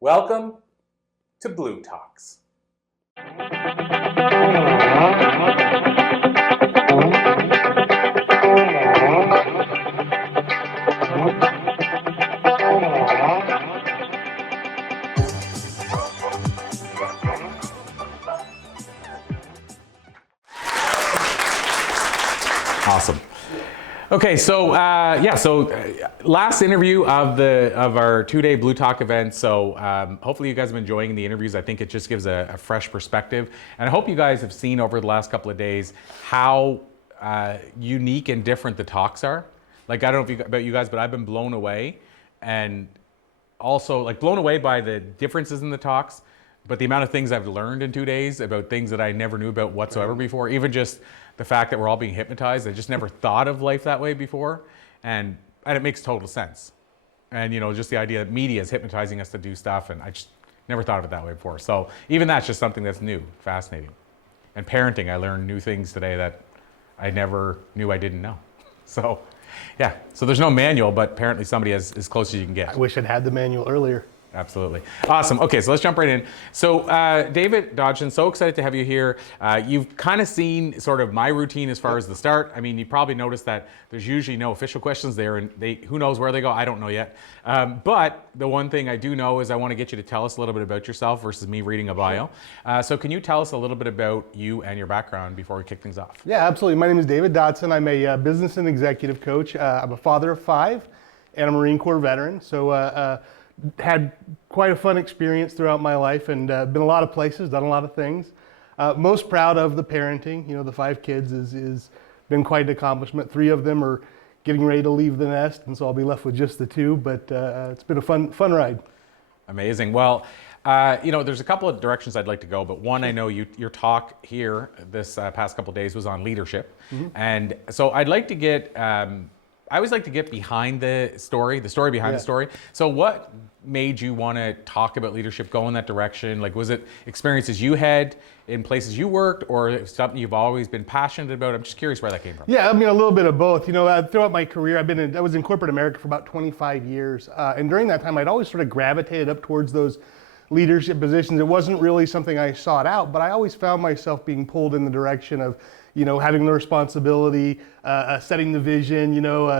Welcome to Blue Talks. Awesome. Okay, so last interview of our 2-day Blue Talk event. So hopefully you guys have been enjoying the interviews. I think it just gives a fresh perspective, and I hope you guys have seen over the last couple of days how unique and different the talks are. Like, I don't know about you guys, but I've been blown away, and also like blown away by the differences in the talks, but the amount of things I've learned in 2 days about things that I never knew about whatsoever before. Even just the fact that we're all being hypnotized. I just never thought of life that way before. And it makes total sense. And just the idea that media is hypnotizing us to do stuff, and I just never thought of it that way before. So even that's just something that's new, fascinating. And parenting, I learned new things today that I never knew I didn't know. So yeah, so there's no manual, but apparently somebody is as close as you can get. I wish I'd had the manual earlier. Absolutely. Awesome. Okay, so let's jump right in. So David Dodson, so excited to have you here. You've kind of seen sort of my routine as far as the start. I mean, you probably noticed that there's usually no official questions there, and who knows where they go? I don't know yet. But the one thing I do know is I want to get you to tell us a little bit about yourself versus me reading a bio. So can you tell us a little bit about you and your background before we kick things off? Yeah, absolutely. My name is David Dodson. I'm a business and executive coach. I'm a father of 5 and a Marine Corps veteran. So had quite a fun experience throughout my life, and been a lot of places, done a lot of things. Most proud of the parenting. The 5 kids is been quite an accomplishment. 3 of them are getting ready to leave the nest, and so I'll be left with just the 2. But it's been a fun ride. Amazing. Well, there's a couple of directions I'd like to go, but one, I know your talk here this past couple of days was on leadership, and so I'd like to get. I always like to get behind the story behind the story. So what made you want to talk about leadership, go in that direction? Like, was it experiences you had in places you worked, or something you've always been passionate about? I'm just curious where that came from. Yeah, I mean, a little bit of both. Throughout my career, I was in corporate America for about 25 years. And during that time, I'd always sort of gravitated up towards those leadership positions. It wasn't really something I sought out, but I always found myself being pulled in the direction of having the responsibility, setting the vision,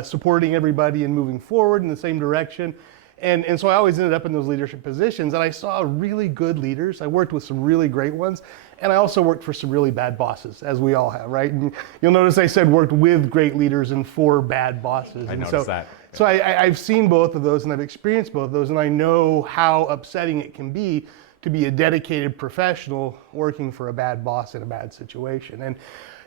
supporting everybody and moving forward in the same direction. And so I always ended up in those leadership positions, and I saw really good leaders. I worked with some really great ones, and I also worked for some really bad bosses, as we all have, right? And you'll notice I said worked with great leaders and for bad bosses. I noticed that. So I've seen both of those, and I've experienced both of those, and I know how upsetting it can be to be a dedicated professional working for a bad boss in a bad situation. And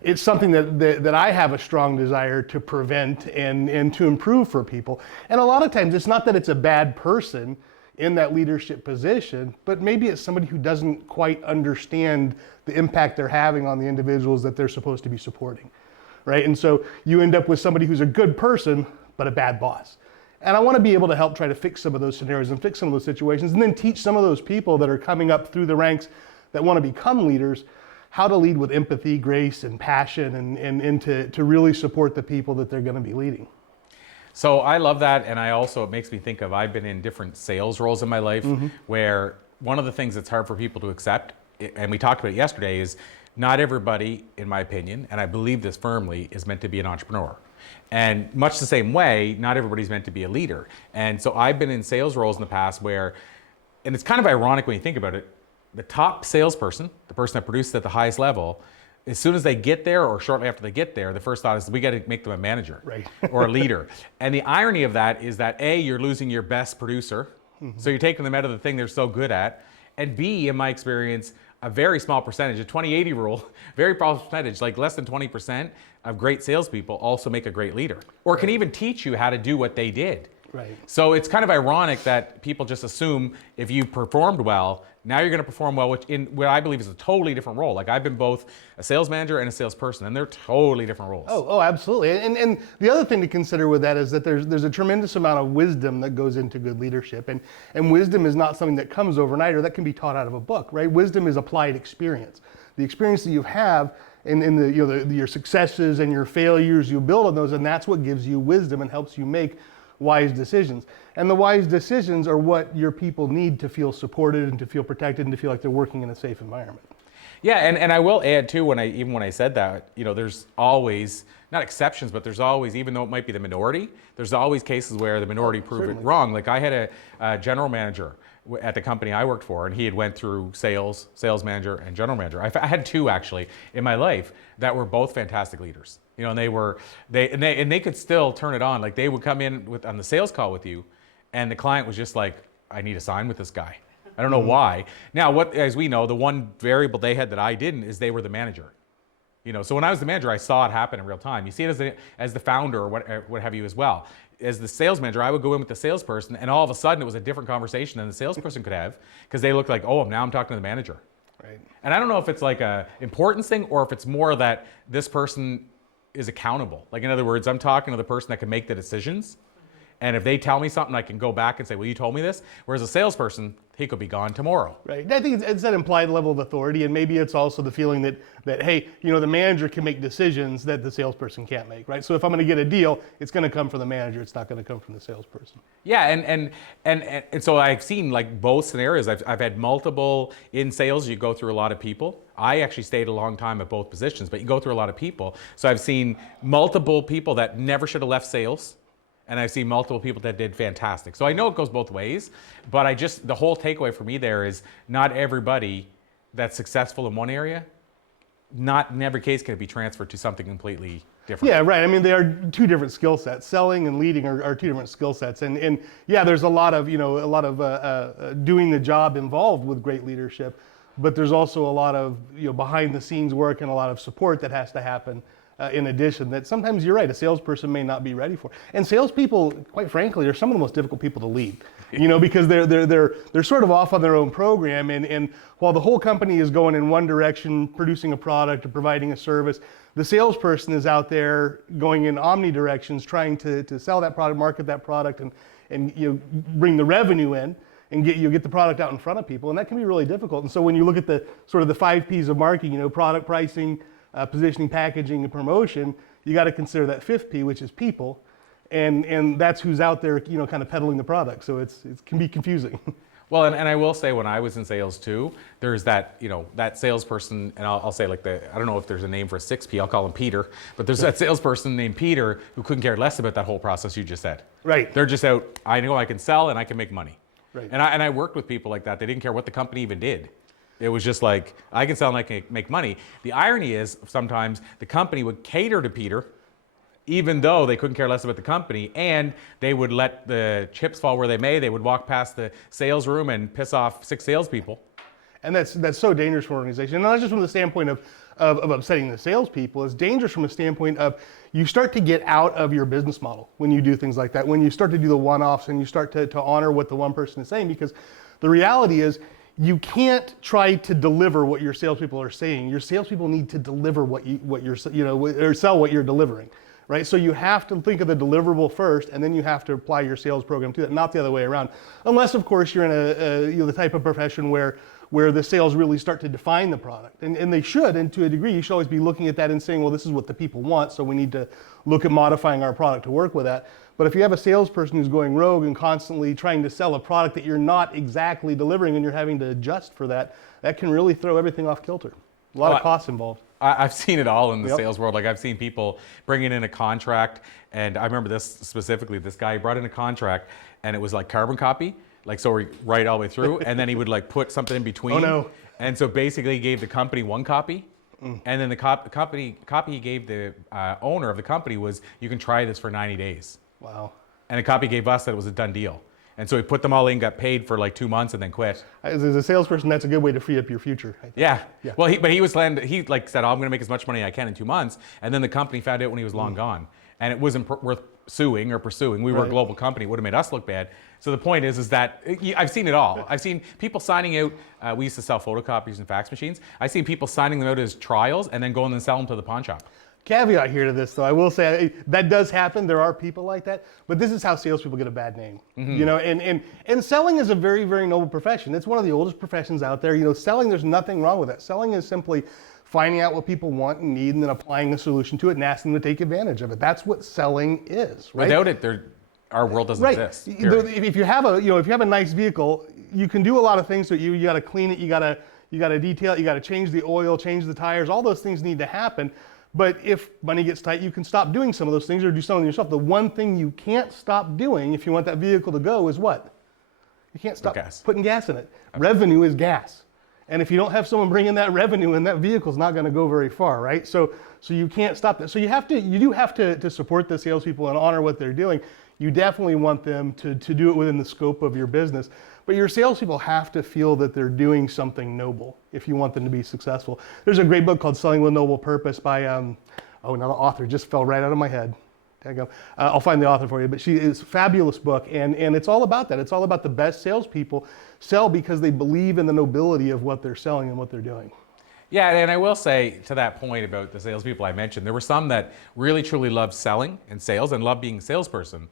it's something that I have a strong desire to prevent and to improve for people. And a lot of times it's not that it's a bad person in that leadership position, but maybe it's somebody who doesn't quite understand the impact they're having on the individuals that they're supposed to be supporting, right? And so you end up with somebody who's a good person, but a bad boss. And I want to be able to help try to fix some of those scenarios and fix some of those situations, and then teach some of those people that are coming up through the ranks that want to become leaders how to lead with empathy, grace, and passion, and to really support the people that they're going to be leading. So I love that, and it makes me think of, I've been in different sales roles in my life, where one of the things that's hard for people to accept, and we talked about it yesterday, is not everybody, in my opinion, and I believe this firmly, is meant to be an entrepreneur. And much the same way, not everybody's meant to be a leader. And so I've been in sales roles in the past where, and it's kind of ironic when you think about it, the top salesperson, the person that produces at the highest level, as soon as they get there or shortly after they get there, the first thought is we got to make them a manager, right, or a leader. And the irony of that is that A, you're losing your best producer, so you're taking them out of the thing they're so good at, and B, in my experience, a very small percentage, a 20-80 rule, very small percentage, like less than 20% of great salespeople also make a great leader, or can even teach you how to do what they did. Right. So it's kind of ironic that people just assume if you performed well, now you're going to perform well, which in what I believe is a totally different role. Like, I've been both a sales manager and a salesperson, and they're totally different roles. Oh, absolutely. And the other thing to consider with that is that there's a tremendous amount of wisdom that goes into good leadership, and wisdom is not something that comes overnight or that can be taught out of a book, right? Wisdom is applied experience. The experience that you have in your successes and your failures, you build on those, and that's what gives you wisdom and helps you make wise decisions. And the wise decisions are what your people need to feel supported and to feel protected and to feel like they're working in a safe environment. Yeah, and I will add too, when I said that, there's always, not exceptions, but there's always, even though it might be the minority, there's always cases where the minority prove it wrong. Like I had a general manager at the company I worked for, and he had went through sales manager, and general manager. I had two actually in my life that were both fantastic leaders. And they could still turn it on. Like they would come in on the sales call with you, and the client was just like, I need to sign with this guy. I don't know why. Now, as we know, the one variable they had that I didn't is they were the manager. So when I was the manager, I saw it happen in real time. You see it as the founder or what have you as well. As the sales manager, I would go in with the salesperson, and all of a sudden it was a different conversation than the salesperson could have, because they looked like, oh, now I'm talking to the manager. Right. And I don't know if it's like a importance thing or if it's more that this person is accountable. Like in other words, I'm talking to the person that can make the decisions. And if they tell me something, I can go back and say, well, you told me this. Whereas a salesperson, he could be gone tomorrow. Right. I think it's that implied level of authority, and maybe it's also the feeling that hey, the manager can make decisions that the salesperson can't make, right? So if I'm going to get a deal, it's going to come from the manager. It's not going to come from the salesperson. Yeah, and so I've seen like both scenarios. I've had multiple in sales. You go through a lot of people. I actually stayed a long time at both positions, but you go through a lot of people. So I've seen multiple people that never should have left sales. And I've seen multiple people that did fantastic. So I know it goes both ways, but the whole takeaway for me there is not everybody that's successful in one area, not in every case can it be transferred to something completely different. Yeah, right. I mean, they are two different skill sets. Selling and leading are two different skill sets. And yeah, there's a lot of doing the job involved with great leadership, but there's also a lot of behind the scenes work and a lot of support that has to happen. In addition, that sometimes you're right, a salesperson may not be ready for. And salespeople, quite frankly, are some of the most difficult people to lead. Because they're sort of off on their own program, and while the whole company is going in one direction, producing a product or providing a service, the salesperson is out there going in omnidirections, trying to sell that product, market that product, and bring the revenue in and get the product out in front of people, and that can be really difficult. And so when you look at the sort of the 5 P's of marketing, product, pricing, positioning, packaging, and promotion, you got to consider that 5th P, which is people, and that's who's out there, kind of peddling the product. So it can be confusing. Well, and I will say when I was in sales too, there's that, that salesperson, and I'll say like I don't know if there's a name for a 6P, I'll call him Peter, but there's that salesperson named Peter who couldn't care less about that whole process you just said. Right. They're just out, I know I can sell and I can make money. Right. And I worked with people like that. They didn't care what the company even did. It was just like, I can sell and I can make money. The irony is sometimes the company would cater to Peter, even though they couldn't care less about the company, and they would let the chips fall where they may. They would walk past the sales room and piss off 6 salespeople. And that's so dangerous for an organization. And not just from the standpoint of upsetting the salespeople, it's dangerous from a standpoint of you start to get out of your business model when you do things like that, when you start to do the one-offs and you start to honor what the one person is saying, because the reality is, you can't try to deliver what your salespeople are saying. Your salespeople need to deliver what you're or sell what you're delivering, right? So you have to think of the deliverable first, and then you have to apply your sales program to that, not the other way around. Unless, of course, you're in the type of profession where the sales really start to define the product, and they should, and to a degree, you should always be looking at that and saying, well, this is what the people want, so we need to look at modifying our product to work with that. But if you have a salesperson who's going rogue and constantly trying to sell a product that you're not exactly delivering and you're having to adjust for that, that can really throw everything off kilter. A lot of costs involved. I've seen it all in the sales world. Like I've seen people bringing in a contract, and I remember this specifically. This guy brought in a contract, and it was like carbon copy, like so we write all the way through, and then he would like put something in between. Oh no! And so basically, he gave the company one copy. And then the copy he gave the owner of the company was, you can try this for 90 days. Wow. And the copy gave us that it was a done deal. And so he put them all in, got paid for like 2 months, and then quit. As a salesperson, that's a good way to free up your future, I think. Yeah. Well, he like said, oh, I'm going to make as much money as I can in 2 months. And then the company found out when he was long gone. And it wasn't worth suing or pursuing. We were a global company. It would have made us look bad. So the point is that I've seen it all. I've seen people signing out. We used to sell photocopiers and fax machines. I've seen people signing them out as trials and then going and selling them to the pawn shop. Caveat here to this, though, I will say that does happen. There are people like that, but this is how salespeople get a bad name. And selling is a very, very noble profession. It's one of the oldest professions out there. Selling, there's nothing wrong with that. Selling is simply finding out what people want and need, and then applying a solution to it and asking them to take advantage of it. That's what selling is, right? Without it, our world doesn't Right. exist. If you have a nice vehicle, you can do a lot of things to it. You got to clean it, you got to detail it, you got to change the oil, change the tires. All those things need to happen. But if money gets tight, you can stop doing some of those things or do some of them yourself. The one thing you can't stop doing if you want that vehicle to go is what? You can't stop putting gas in it. Okay. Revenue is gas. And if you don't have someone bringing that revenue in, that vehicle's not going to go very far, right? So you can't stop that. So you do have to support the salespeople and honor what they're doing. You definitely want them to do it within the scope of your business. But your salespeople have to feel that they're doing something noble if you want them to be successful. There's a great book called Selling with Noble Purpose by, now the author just fell right out of my head. There you go. I'll find the author for you, but it's a fabulous book, and it's all about that. It's all about the best salespeople sell because they believe in the nobility of what they're selling and what they're doing. Yeah, and I will say to that point about the salespeople I mentioned, there were some that really truly loved selling and sales and loved being a salesperson,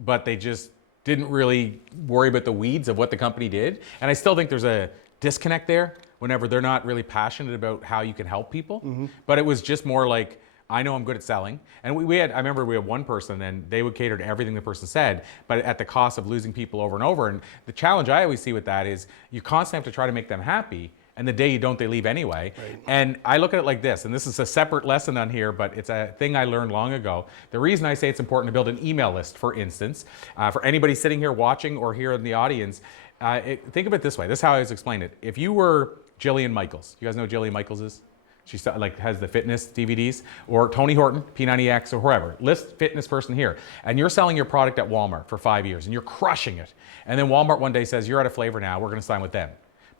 but they just didn't really worry about the weeds of what the company did. And I still think there's a disconnect there whenever they're not really passionate about how you can help people. Mm-hmm. But it was just more like, I know I'm good at selling. And I remember we had one person and they would cater to everything the person said, but at the cost of losing people over and over. And the challenge I always see with that is you constantly have to try to make them happy. And the day you don't, they leave anyway. Right. And I look at it like this, and this is a separate lesson on here, but it's a thing I learned long ago. The reason I say it's important to build an email list, for instance, for anybody sitting here watching or here in the audience, think of it this way. This is how I always explain it. If you were Jillian Michaels, you guys know who Jillian Michaels is? She has the fitness DVDs, or Tony Horton, P90X, or whoever, list fitness person here. And you're selling your product at Walmart for 5 years, and you're crushing it. And then Walmart one day says, you're out of flavor now, we're gonna sign with them.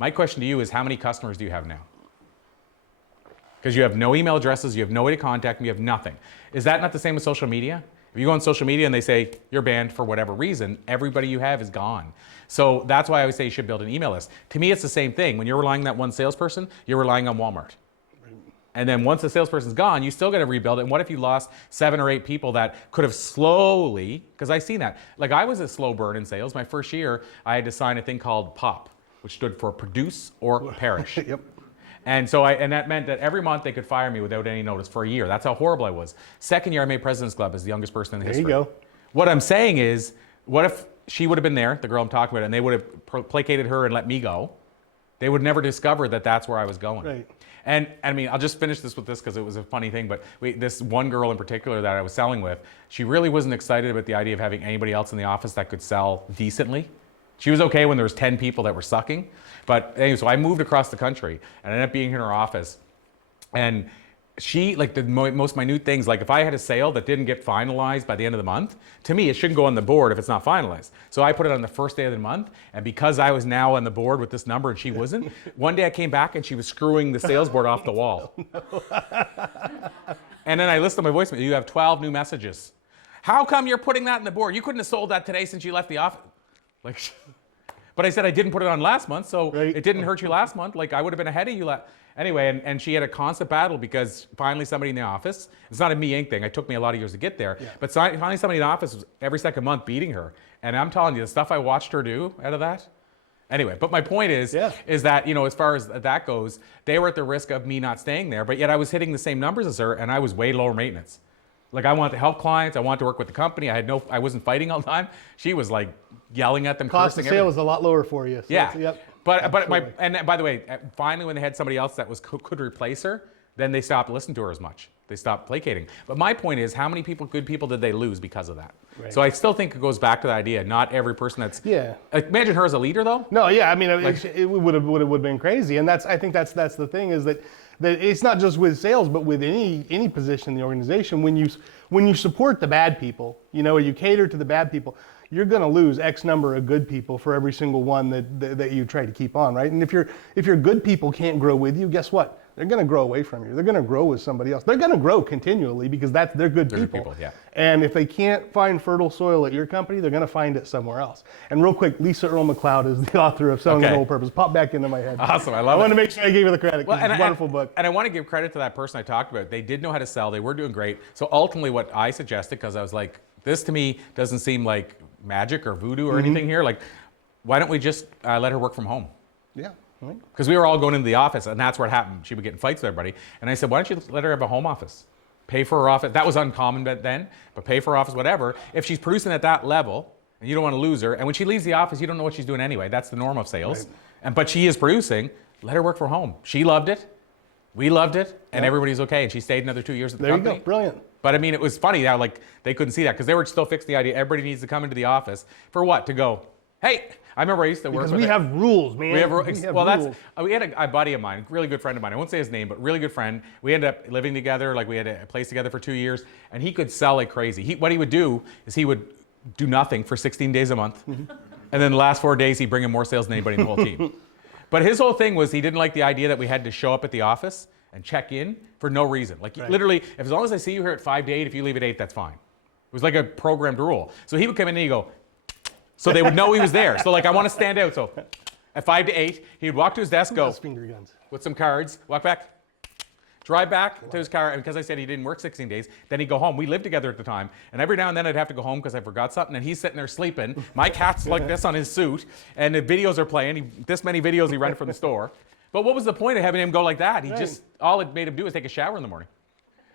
My question to you is, how many customers do you have now? Because you have no email addresses, you have no way to contact them, you have nothing. Is that not the same with social media? If you go on social media and they say you're banned for whatever reason, everybody you have is gone. So that's why I always say you should build an email list. To me, it's the same thing. When you're relying on that one salesperson, you're relying on Walmart. And then once the salesperson's gone, you still got to rebuild it. And what if you lost 7 or 8 people that could have slowly, because I've seen that. Like I was a slow burn in sales. My first year, I had to sign a thing called POP, which stood for produce or perish. Yep. And so that meant that every month they could fire me without any notice for a year. That's how horrible I was. Second year I made President's Club as the youngest person in the history. There you go. What I'm saying is, what if she would have been there, the girl I'm talking about, and they would have placated her and let me go? They would never discover that that's where I was going. Right. And I mean, I'll just finish this with this because it was a funny thing, but this one girl in particular that I was selling with, she really wasn't excited about the idea of having anybody else in the office that could sell decently. She was okay when there was 10 people that were sucking. But anyway, so I moved across the country and I ended up being in her office. And she, like the most minute things, like if I had a sale that didn't get finalized by the end of the month, to me, it shouldn't go on the board if it's not finalized. So I put it on the first day of the month. And because I was now on the board with this number and she wasn't, one day I came back and she was screwing the sales board off the wall. And then I listened to my voicemail. You have 12 new messages. How come you're putting that in the board? You couldn't have sold that today since you left the office. Like, but I said I didn't put it on last month, so right. It didn't hurt you last month. Like I would have been ahead of you anyway. And she had a constant battle because finally somebody in the office. It's not a me Inc. thing. It took me a lot of years to get there. Yeah. But finally somebody in the office was every second month beating her. And I'm telling you, the stuff I watched her do out of that. Anyway, but my point is that, as far as that goes, they were at the risk of me not staying there, but yet I was hitting the same numbers as her, and I was way lower maintenance. Like I wanted to help clients, I wanted to work with the company. I wasn't fighting all the time. She was like yelling at them, cost cursing. Cost of sale was a lot lower for you. So yeah. Yep. But by the way, finally when they had somebody else that could replace her, then they stopped listening to her as much. They stopped placating. But my point is, how many good people did they lose because of that? Right. So I still think it goes back to the idea. Not every person that's imagine her as a leader though. No, yeah, I mean, it would have been crazy, and I think that's the thing is that it's not just with sales, but with any position in the organization. When you support the bad people, you cater to the bad people, you're going to lose X number of good people for every single one that you try to keep on, right? And if your good people can't grow with you, guess what? They're going to grow away from you. They're going to grow with somebody else. They're going to grow continually because they're good people. Yeah. And if they can't find fertile soil at your company, they're going to find it somewhere else. And real quick, Lisa Earl McLeod is the author of Selling with Noble Purpose. Pop back into my head. Awesome, I love it. I want to make sure I gave you the credit. Well, it's a wonderful book. And I want to give credit to that person I talked about. They did know how to sell. They were doing great. So ultimately what I suggested, because I was like, this to me doesn't seem like magic or voodoo or anything here. Like, why don't we just let her work from home? Yeah. Because we were all going into the office, and that's where it happened. She would get in fights with everybody. And I said, why don't you let her have a home office? pay for her office. That was uncommon then, but pay for her office, whatever. If she's producing at that level, and you don't want to lose her, and when she leaves the office, you don't know what she's doing anyway. That's the norm of sales. Right. But she is producing. Let her work from home. She loved it. We loved it, and everybody's okay. And she stayed another 2 years at the company. There you go, brilliant. But I mean, it was funny how like they couldn't see that because they were still fixing the idea. Everybody needs to come into the office for what? To go, hey, I remember I used to work with Because we have rules, man. We have rules. We had a buddy of mine, really good friend of mine. I won't say his name, but really good friend. We ended up living together. Like we had a place together for 2 years, and he could sell like crazy. What he would do is he would do nothing for 16 days a month, and then the last 4 days he'd bring in more sales than anybody in the whole team. But his whole thing was he didn't like the idea that we had to show up at the office and check in for no reason. Like literally, as long as I see you here at 5 to 8, if you leave at 8, that's fine. It was like a programmed rule. So he would come in and he'd go, so they would know he was there. So like, I want to stand out. So at 5 to 8, he would walk to his desk, go finger guns with some cards, walk back, drive back to his car. And because I said he didn't work 16 days, then he'd go home. We lived together at the time. And every now and then I'd have to go home because I forgot something. And he's sitting there sleeping. My cat's like this on his suit. And the videos are playing. This many videos he rented from the store. But what was the point of having him go like that? He just, all it made him do was take a shower in the morning.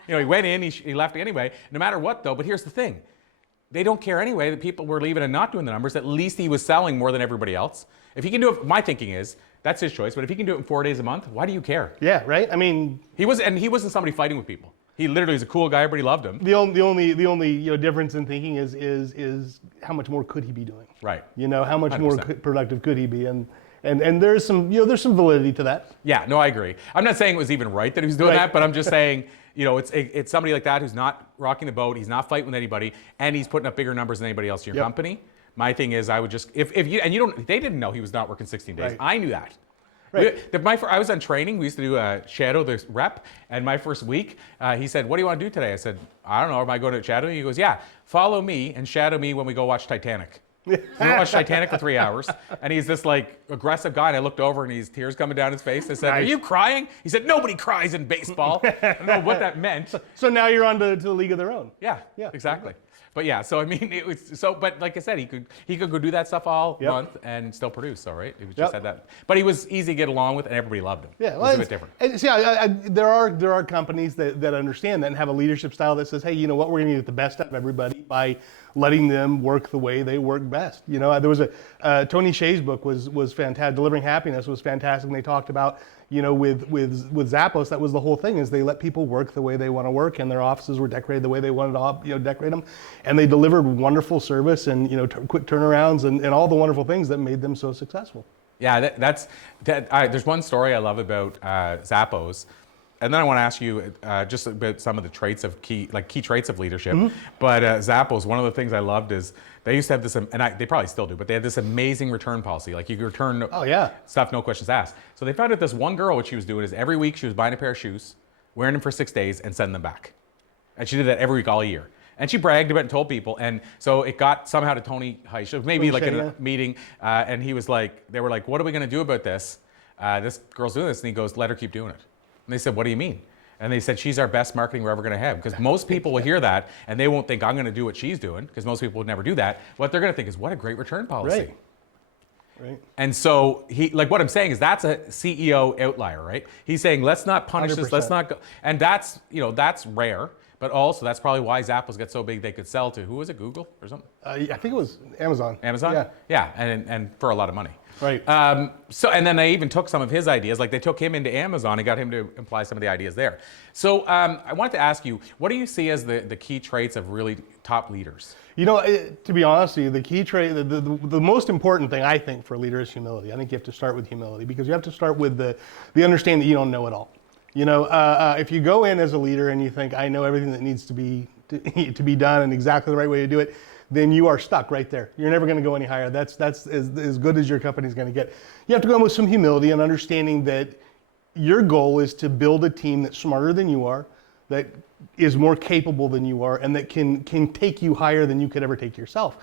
You know, he went in, he left anyway, no matter what though. But here's the thing. They don't care anyway that people were leaving and not doing the numbers. At least he was selling more than everybody else. If he can do it, my thinking is, that's his choice. But if he can do it in 4 days a month, why do you care? Yeah, right? I mean... he wasn't somebody fighting with people. He literally was a cool guy, everybody loved him. The only difference in thinking is how much more could he be doing? Right. You know, how much 100%. more productive could he be? And there's some validity to that. Yeah, no, I agree. I'm not saying it was even right that he was doing that, but I'm just saying, it's somebody like that who's not rocking the boat, he's not fighting with anybody, and he's putting up bigger numbers than anybody else in your company. My thing is, I would just, they didn't know he was not working 16 days. Right. I knew that. Right. I was on training. We used to do shadow the rep, and my first week, he said, "What do you want to do today?" I said, "I don't know. Am I going to shadow?" He goes, "Yeah, follow me and shadow me when we go watch Titanic." We watched Titanic for 3 hours, and he's this like aggressive guy. And I looked over, and he's tears coming down his face. I said, "Are you crying?" He said, "Nobody cries in baseball." I don't know what that meant. So now you're on to the League of Their Own. Yeah, exactly. But yeah, so I mean, it was so. But like I said, he could go do that stuff all month and still produce. So right, he just had that. But he was easy to get along with, and everybody loved him. Yeah, well, it was a bit different. And see, there are companies that understand that and have a leadership style that says, hey, you know what, we're going to get the best out of everybody by letting them work the way they work best. You know, there was Tony Hsieh's book was fantastic. Delivering Happiness was fantastic, and they talked about, you know, with Zappos, that was the whole thing, is they let people work the way they want to work, and their offices were decorated the way they wanted to decorate them, and they delivered wonderful service and quick turnarounds and all the wonderful things that made them so successful. Yeah, there's one story I love about Zappos, and then I want to ask you just about some of the traits of key traits of leadership. Mm-hmm. But Zappos, one of the things I loved is they used to have this, and they probably still do, but they had this amazing return policy. Like you could return stuff, no questions asked. So they found out this one girl, what she was doing is every week she was buying a pair of shoes, wearing them for 6 days, and sending them back. And she did that every week all year. And she bragged about it and told people. And so it got somehow to Tony Hsieh, maybe like in a meeting, and he was like, they were like, what are we going to do about this? This girl's doing this. And he goes, let her keep doing it. And they said, what do you mean? And they said, she's our best marketing we're ever going to have. Because most people will hear that, and they won't think I'm going to do what she's doing, because most people would never do that. What they're going to think is, what a great return policy. Right. And so what I'm saying is that's a CEO outlier, right? He's saying, let's not punish 100%. This, let's not go. And that's rare. But also, that's probably why Zappos got so big they could sell to, who was it, Google or something? I think it was Amazon. Amazon? Yeah, and for a lot of money. Right. And then they even took some of his ideas, like they took him into Amazon and got him to apply some of the ideas there. So I wanted to ask you, what do you see as the key traits of really top leaders? You know, to be honest with you, the key trait, the most important thing I think for a leader is humility. I think you have to start with humility, because you have to start with the understanding that you don't know it all. You know, if you go in as a leader and you think, I know everything that needs to be done and exactly the right way to do it, then you are stuck right there. You're never going to go any higher. That's as good as your company's going to get. You have to go in with some humility and understanding that your goal is to build a team that's smarter than you are, that is more capable than you are, and that can take you higher than you could ever take yourself.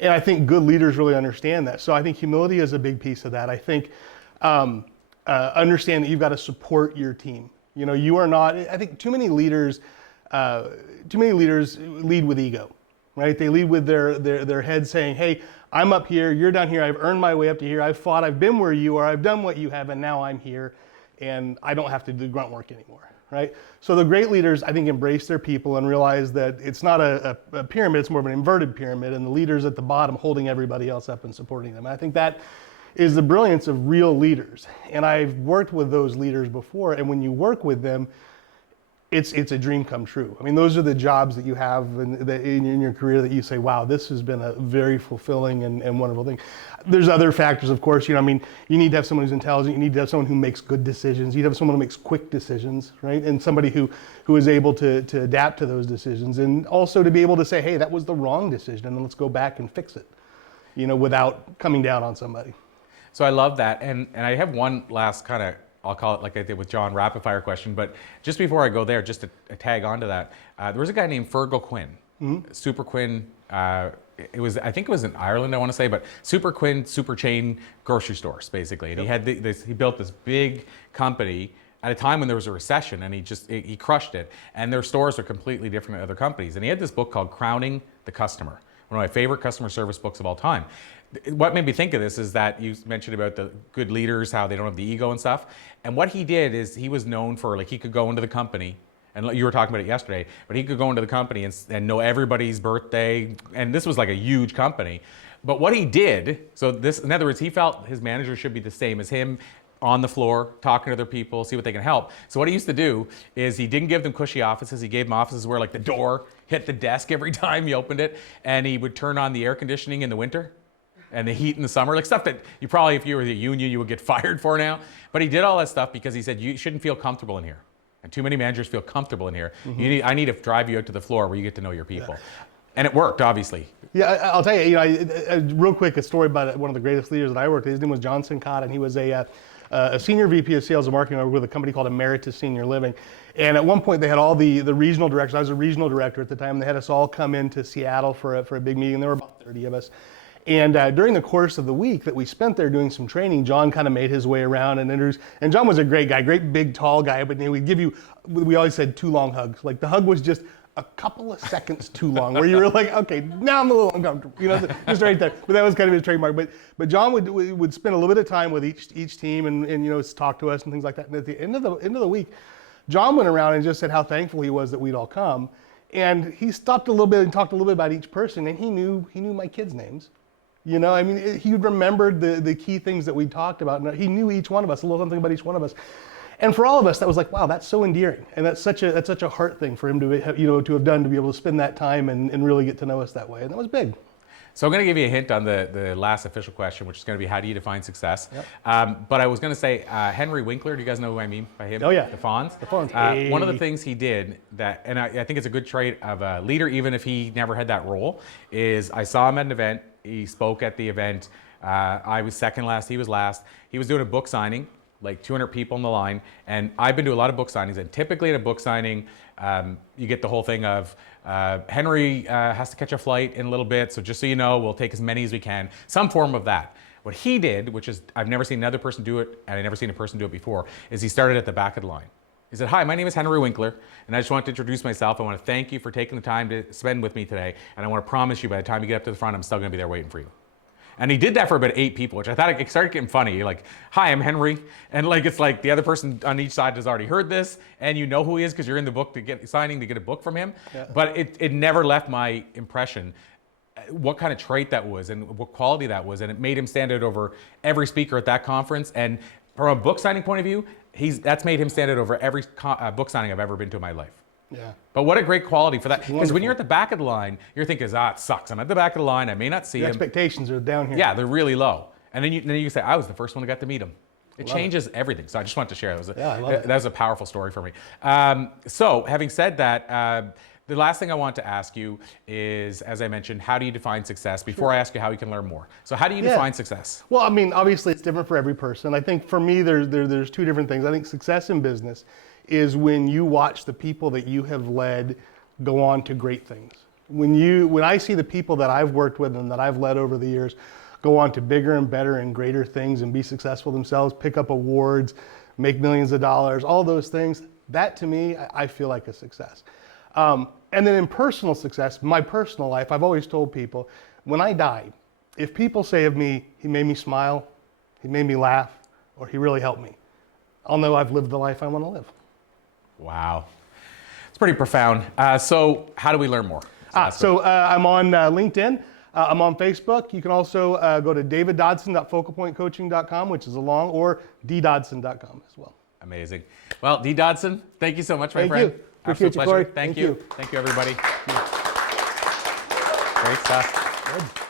And I think good leaders really understand that. So I think humility is a big piece of that. I think understand that you've got to support your team. You know, you are not, I think too many leaders lead with ego, right? They lead with their head saying, hey, I'm up here, you're down here, I've earned my way up to here, I've been where you are, I've done what you have, and now I'm here, and I don't have to do grunt work anymore. right? So the great leaders, I think, embrace their people and realize that it's not a pyramid, it's more of an inverted pyramid, and the leaders at the bottom holding everybody else up and supporting them. And I think that is the brilliance of real leaders. And I've worked with those leaders before, and when you work with them, it's a dream come true. I mean, those are the jobs that you have in your career that you say, wow, this has been a very fulfilling and wonderful thing. There's other factors, of course. I mean, you need to have someone who's intelligent. You need to have someone who makes good decisions. You need to have someone who makes quick decisions, right? And somebody who is able to adapt to those decisions, and also to be able to say, hey, that was the wrong decision, and let's go back and fix it, without coming down on somebody. So I love that. And I have one last kind of, I'll call it like I did with John, rapid fire question. But just before I go there, just to tag onto that, there was a guy named Fergal Quinn, Super Quinn. I think it was in Ireland, I want to say, but Super Quinn, super chain grocery stores, basically. And he had he built this big company at a time when there was a recession, and he crushed it. And their stores are completely different than other companies. And he had this book called Crowning the Customer, one of my favorite customer service books of all time. What made me think of this is that you mentioned about the good leaders, how they don't have the ego and stuff. And what he did is he was known for, like, he could go into the company, and you were talking about it yesterday, but he could go into the company and know everybody's birthday. And this was like a huge company. But what he did, in other words, he felt his manager should be the same as him, on the floor, talking to other people, see what they can help. So what he used to do is he didn't give them cushy offices. He gave them offices where, like, the door hit the desk every time you opened it, and he would turn on the air conditioning in the winter and the heat in the summer, like stuff that you probably, if you were the union, you would get fired for now. But he did all that stuff because he said, you shouldn't feel comfortable in here. And too many managers feel comfortable in here. I need to drive you out to the floor where you get to know your people. Yeah. And it worked, obviously. Yeah, I'll tell you, real quick, a story about one of the greatest leaders that I worked with. His name was John Maxwell, and he was a senior VP of sales and marketing with a company called Emeritus Senior Living. And at one point, they had all the regional directors. I was a regional director at the time. They had us all come into Seattle for a big meeting. There were about 30 of us. And during the course of the week that we spent there doing some training, John kind of made his way around and introduced. And John was a great guy, great big tall guy, but we'd give you, we always said 2 long hugs. Like, the hug was just a couple of seconds too long, where you were like, okay, now I'm a little uncomfortable, just right there. But that was kind of his trademark. But John would spend a little bit of time with each team and talk to us and things like that. And at the end of the week, John went around and just said how thankful he was that we'd all come. And he stopped a little bit and talked a little bit about each person, and he knew my kids' names. He remembered the key things that we talked about, and he knew each one of us, a little something about each one of us. And for all of us, that was like, wow, that's so endearing, and that's such a heart thing for him to have done, to be able to spend that time and really get to know us that way, and that was big. So I'm going to give you a hint on the last official question, which is going to be, how do you define success? Yep. But I was going to say, Henry Winkler. Do you guys know who I mean by him? Oh yeah, the Fonz. The Fonz. Hey. One of the things he did and I think it's a good trait of a leader, even if he never had that role, is I saw him at an event. He spoke at the event. I was second last. He was last. He was doing a book signing, like 200 people on the line. And I've been to a lot of book signings. And typically at a book signing, you get the whole thing of, Henry has to catch a flight in a little bit. So just so you know, we'll take as many as we can. Some form of that. What he did, which is, I've never seen another person do it, and I've never seen a person do it before, is he started at the back of the line. He said, hi, my name is Henry Winkler, and I just want to introduce myself. I want to thank you for taking the time to spend with me today, and I want to promise you by the time you get up to the front, I'm still going to be there waiting for you. And he did that for about 8 people, which I thought it started getting funny. Like, hi, I'm Henry. And it's like the other person on each side has already heard this, and you know who he is because you're in the book to get a book from him. Yeah. But it never left my impression what kind of trait that was and what quality that was. And it made him stand out over every speaker at that conference. And from a book signing point of view, that's made him stand out over every book signing I've ever been to in my life. Yeah. But what a great quality for that. Because when you're at the back of the line, you're thinking, it sucks. I'm at the back of the line. I may not see him. Expectations are down here. Yeah, they're really low. And then you can say, I was the first one that got to meet him. It changes everything. So I just wanted to share. That was a powerful story for me. So having said that, the last thing I want to ask you is, as I mentioned, how do you define success before I ask you how you can learn more? So how do you define success? Well, I mean, obviously it's different for every person. I think for me, there's 2 different things. I think success in business is when you watch the people that you have led go on to great things. When I see the people that I've worked with and that I've led over the years go on to bigger and better and greater things and be successful themselves, pick up awards, make millions of dollars, all those things, that to me, I feel like a success. And then in personal success, my personal life, I've always told people, when I die, if people say of me, he made me smile, he made me laugh, or he really helped me, I'll know I've lived the life I want to live. Wow. It's pretty profound. So how do we learn more? I'm on LinkedIn. I'm on Facebook. You can also go to daviddodson.focalpointcoaching.com, which is a long, or ddodson.com as well. Amazing. Well, D. Dodson, thank you so much, my Thank friend. you. Absolute Appreciate you, pleasure. Corey. Thank you. Thank you, everybody. Great stuff. Good.